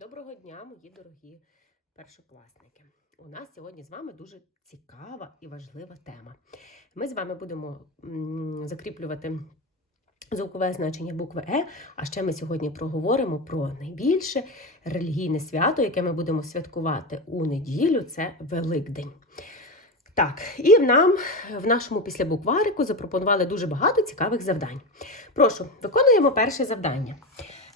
Доброго дня, мої дорогі першокласники. У нас сьогодні з вами дуже цікава і важлива тема. Ми з вами будемо закріплювати звукове значення букви Е, а ще ми сьогодні проговоримо про найбільше релігійне свято, яке ми будемо святкувати у неділю це Великдень. Так, і нам в нашому післябукварику запропонували дуже багато цікавих завдань. Прошу, виконуємо перше завдання.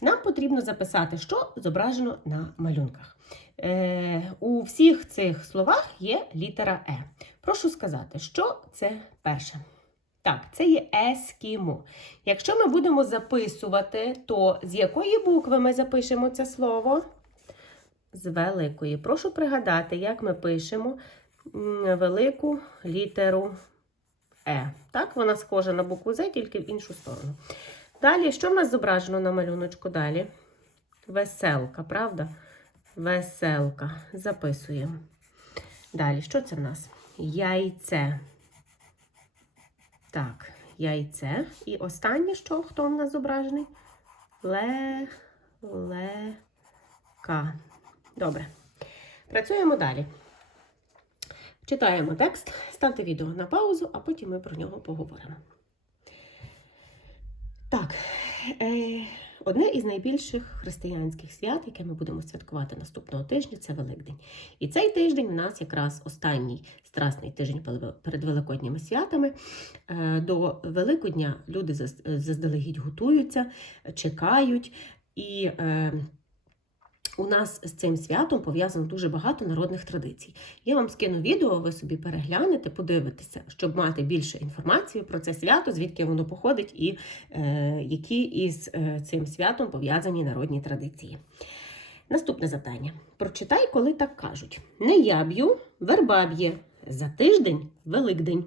Нам потрібно записати, що зображено на малюнках. Е, у всіх цих словах є літера Е. Прошу сказати, що це перше. Так, це є ескімо. Якщо ми будемо записувати, то з якої букви ми запишемо це слово? З великої. Прошу пригадати, як ми пишемо велику літеру Е. Так, вона схожа на букву З, тільки в іншу сторону. Далі, що в нас зображено на малюночку далі? Веселка, правда? Веселка. Записуємо. Далі, що це в нас? Яйце. Так, яйце. І останнє, що хто в нас зображений? Ле, ле, ка. Добре. Працюємо далі. Читаємо текст, ставте відео на паузу, а потім ми про нього поговоримо. Так, е, одне із найбільших християнських свят, яке ми будемо святкувати наступного тижня, це Великдень. І цей тиждень у нас якраз останній страсний тиждень перед Великодніми святами. Е, До Великодня люди заз- заздалегідь готуються, чекають. І е, у нас з цим святом пов'язано дуже багато народних традицій. Я вам скину відео, ви собі переглянете, подивитеся, щоб мати більше інформації про це свято, звідки воно походить і е, які із е, цим святом пов'язані народні традиції. Наступне завдання. Прочитай, коли так кажуть. Не я б'ю, верба б'є. За тиждень Великдень.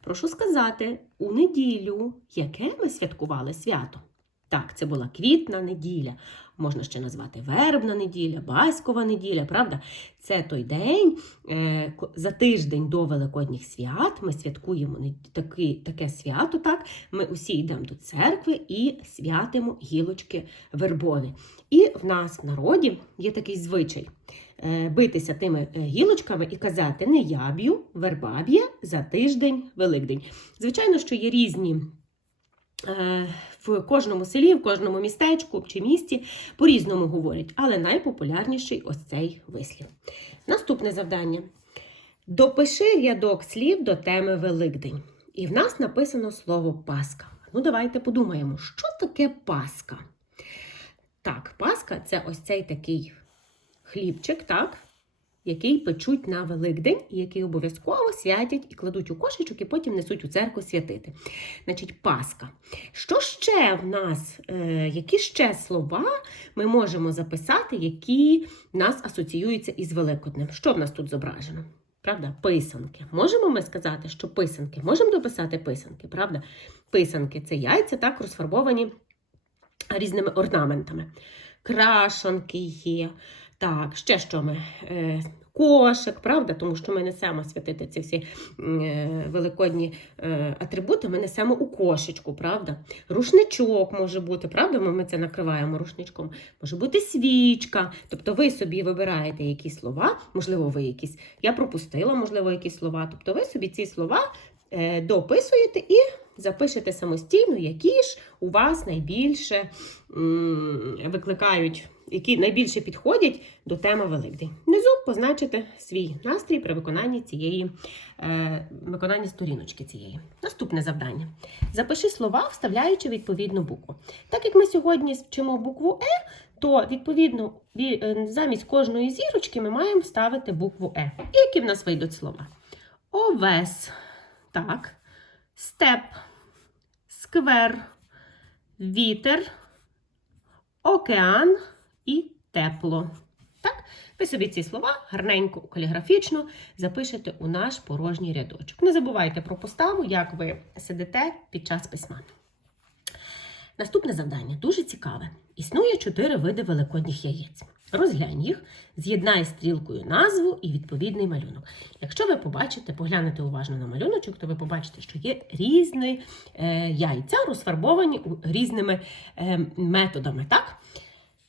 Прошу сказати, у неділю, яке ми святкували свято? Так, це була квітна неділя, можна ще назвати вербна неділя, баськова неділя, правда? Це той день, е, за тиждень до Великодніх свят ми святкуємо не- таке свято, так? Ми усі йдемо до церкви і святимо гілочки вербові. І в нас в народі є такий звичай е, битися тими е, гілочками і казати не я б'ю, верба б'є за тиждень Великдень. Звичайно, що є різні. Е, В кожному селі, в кожному містечку чи місті по-різному говорять, але найпопулярніший ось цей вислів. Наступне завдання. Допиши рядок слів до теми Великдень. І в нас написано слово Пасха. Ну, давайте подумаємо, що таке Пасха? Так, Пасха це ось цей такий хлібчик, так? Який печуть на Великдень, і який обов'язково святять і кладуть у кошечок, і потім несуть у церкву святити. Значить, Пасха. Що ще в нас, е, які ще слова ми можемо записати, які нас асоціюються із Великоднем? Що в нас тут зображено? Правда? Писанки. Можемо ми сказати, що писанки? Можемо дописати писанки, правда? Писанки це яйця, так, розфарбовані різними орнаментами. Крашанки є. Так, ще що ми? Е, кошик, правда? Тому що ми несемо святити ці всі е, великодні е, атрибути, ми несемо у кошечку, правда? Рушничок може бути, правда? Ми, це накриваємо рушничком. Може бути свічка. Тобто ви собі вибираєте які слова, можливо, ви якісь. Я пропустила, можливо, якісь слова. Тобто ви собі ці слова дописуєте і запишете самостійно, які ж у вас найбільше викликають, які найбільше підходять до теми Великдень. Внизу позначите свій настрій при виконанні цієї е, виконанні сторіночки цієї. Наступне завдання. Запиши слова, вставляючи відповідну букву. Так як ми сьогодні вчимо букву Е, то відповідно е, замість кожної зірочки ми маємо вставити букву Е. І які в нас вийдуть слова? Овес. Так. Степ, сквер, вітер, океан і тепло. Так, ви собі ці слова гарненько, каліграфічно запишете у наш порожній рядочок. Не забувайте про поставу, як ви сидите під час письма. Наступне завдання дуже цікаве. Існує чотири види великодніх яєць. Розглянь їх, з'єднай стрілкою назву і відповідний малюнок. Якщо ви побачите, поглянете уважно на малюночок, то ви побачите, що є різні е, яйця, розфарбовані різними е, методами. Так?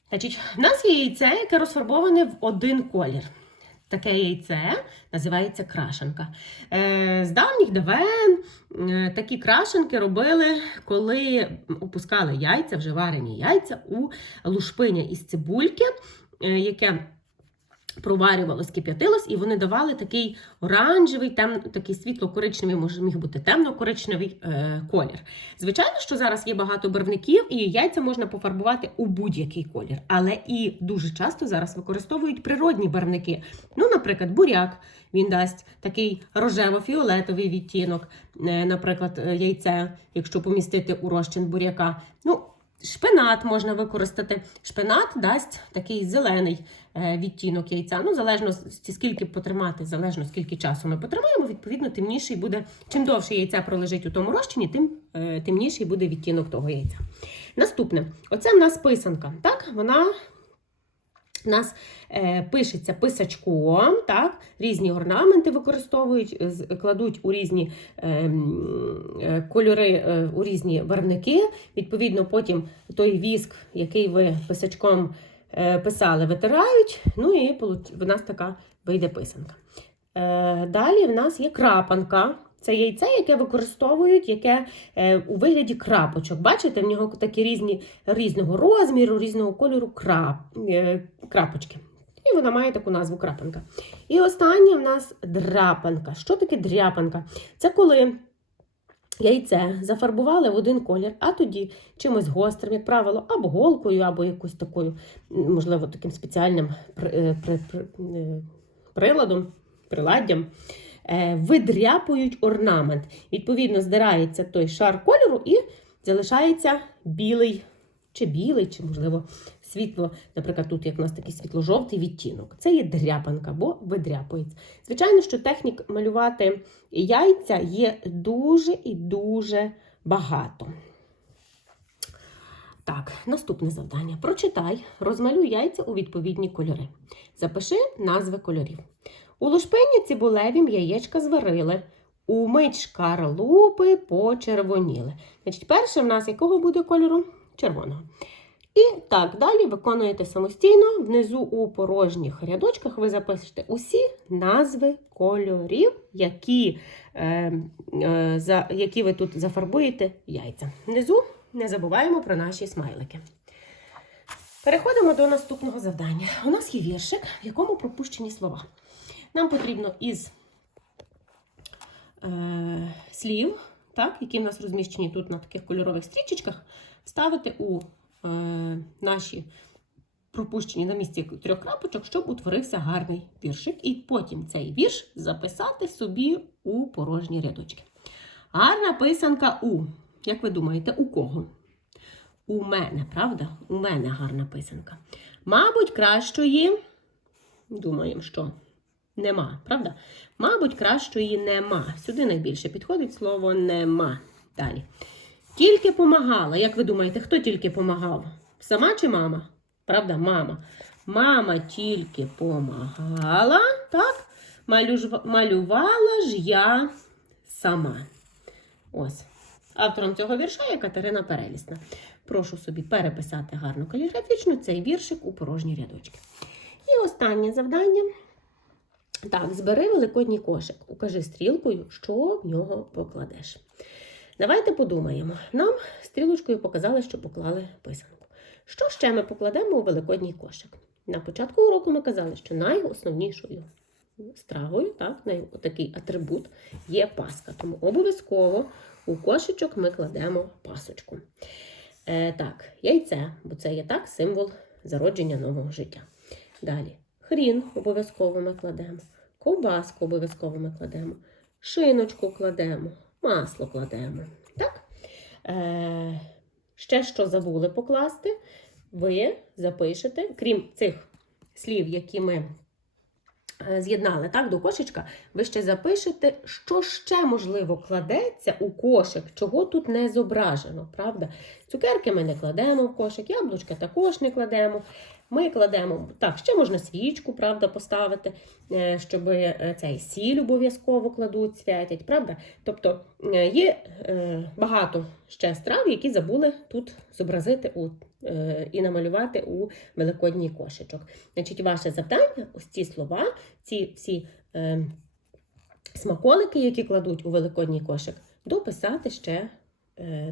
Значить, в нас є яйце, яке розфарбоване в один колір. Таке яйце називається крашенка. Е, з давніх давен е, такі крашенки робили, коли опускали яйця, вже варені яйця у лушпиня із цибульки, яке проварювалось, кип'ятилось, і вони давали такий оранжевий, тем, такий світло-коричневий, може міг бути темно-коричневий е, колір. Звичайно, що зараз є багато барвників, і яйця можна пофарбувати у будь-який колір. Але і дуже часто зараз використовують природні барвники. Ну, наприклад, буряк. Він дасть такий рожево-фіолетовий відтінок, Е, наприклад, е, яйце, якщо помістити у розчин буряка. Ну, Шпинат можна використати. Шпинат дасть такий зелений е, відтінок яйця. Ну, залежно скільки потримати, залежно скільки часу ми потримаємо, відповідно, темніший буде. Чим довше яйця пролежить у тому розчині, тим е, темніший буде відтінок того яйця. Наступне, оце в нас писанка. Так, вона у нас е, пишеться писачком, так? різні орнаменти використовують, з- кладуть у різні е, е, кольори, е, у різні барвники. Відповідно, потім той віск, який ви писачком е, писали, витирають. Ну і в нас така вийде писанка. Е, далі в нас є крапанка. Це яйце, яке використовують, яке е, у вигляді крапочок. Бачите, в нього такі різні, різного розміру, різного кольору крап, е, крапочки. І вона має таку назву крапанка. І останнє в нас драпанка. Що таке дряпанка? Це коли яйце зафарбували в один колір, а тоді чимось гострим, як правило, або голкою, або якось такою, можливо, таким спеціальним е, е, приладом, приладдям. Е, Видряпують орнамент. Відповідно, здирається той шар кольору і залишається білий, чи білий, чи, можливо, світло, наприклад, тут як у нас такий світло-жовтий відтінок. Це є дряпанка, бо видряпується. Звичайно, що технік малювати яйця є дуже і дуже багато. Так, наступне завдання. Прочитай, розмалюй яйця у відповідні кольори. Запиши назви кольорів. У лушпині цибулевім яєчка зварили. У мить шкарлупи почервоніли. Значить, перше в нас якого буде кольору? Червоного. І так, далі виконуєте самостійно. Внизу у порожніх рядочках ви запишете усі назви кольорів, які, е, е, за, які ви тут зафарбуєте яйця. Внизу не забуваємо про наші смайлики. Переходимо до наступного завдання. У нас є віршик, в якому пропущені слова. Нам потрібно із е, слів, так, які в нас розміщені тут на таких кольорових стрічечках, вставити у е, наші пропущені на місці трьох крапочок, щоб утворився гарний віршик. І потім цей вірш записати собі у порожні рядочки. Гарна писанка у. Як ви думаєте, у кого? У мене, правда? У мене гарна писанка. Мабуть, кращої. Думаємо, що нема, правда? Мабуть, кращої нема. Сюди найбільше підходить слово нема. Далі. Тільки помагала. Як ви думаєте, хто тільки помагав? Сама чи мама? Правда, мама. Мама тільки помагала, так? Малювала ж я сама. Ось. Автором цього вірша є Катерина Перелісна. Прошу собі переписати гарно каліграфічно цей віршик у порожні рядочки. І останнє завдання. Так, збери великодній кошик. Укажи стрілкою, що в нього покладеш. Давайте подумаємо. Нам стрілочкою показали, що поклали писанку. Що ще ми покладемо у великодній кошик? На початку уроку ми казали, що найосновнішою стравою, так, такий атрибут є паска. Тому обов'язково у кошечок ми кладемо пасочку. Е, так, яйце, бо це є так символ зародження нового життя. Далі хрін обов'язково ми кладемо, ковбаску обов'язково ми кладемо, шиночку кладемо, масло кладемо. Так? Е, ще що забули покласти, ви запишете, крім цих слів, які ми е, з'єднали так, до кошечка, ви ще запишете, що ще можливо кладеться у кошик, чого тут не зображено, правда? Цукерки ми не кладемо в кошик, яблучка також не кладемо. Ми кладемо так, ще можна свічку, правда, поставити, е, щоб е, цей сіль обов'язково кладуть, святять, правда? Тобто е, є багато ще страв, які забули тут зобразити у, і намалювати у великодній кошечок. Значить, ваше завдання ось ці слова, ці всі смаколики, які кладуть у великодній кошик, дописати ще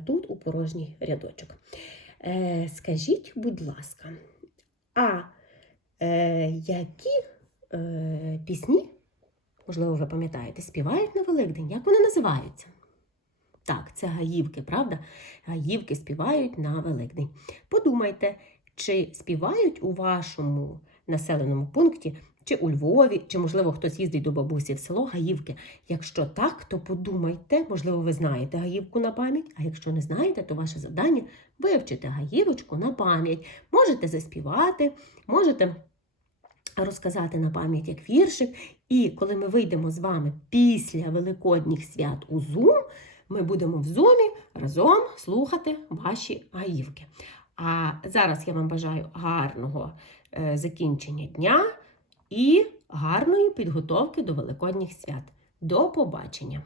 тут у порожній рядочок. Скажіть, будь ласка, а е, які е, пісні, можливо, ви пам'ятаєте, співають на Великдень? Як вони називаються? Так, це гаївки, правда? Гаївки співають на Великдень. Подумайте, чи співають у вашому населеному пункті, чи у Львові, чи, можливо, хтось їздить до бабусі в село Гаївки. Якщо так, то подумайте, можливо, ви знаєте гаївку на пам'ять, а якщо не знаєте, то ваше завдання вивчити гаївочку на пам'ять. Можете заспівати, можете розказати на пам'ять як віршик. І коли ми вийдемо з вами після Великодніх свят у Zoom, ми будемо в зумі разом слухати ваші гаївки. А зараз я вам бажаю гарного е, закінчення дня і гарної підготовки до Великодніх свят. До побачення!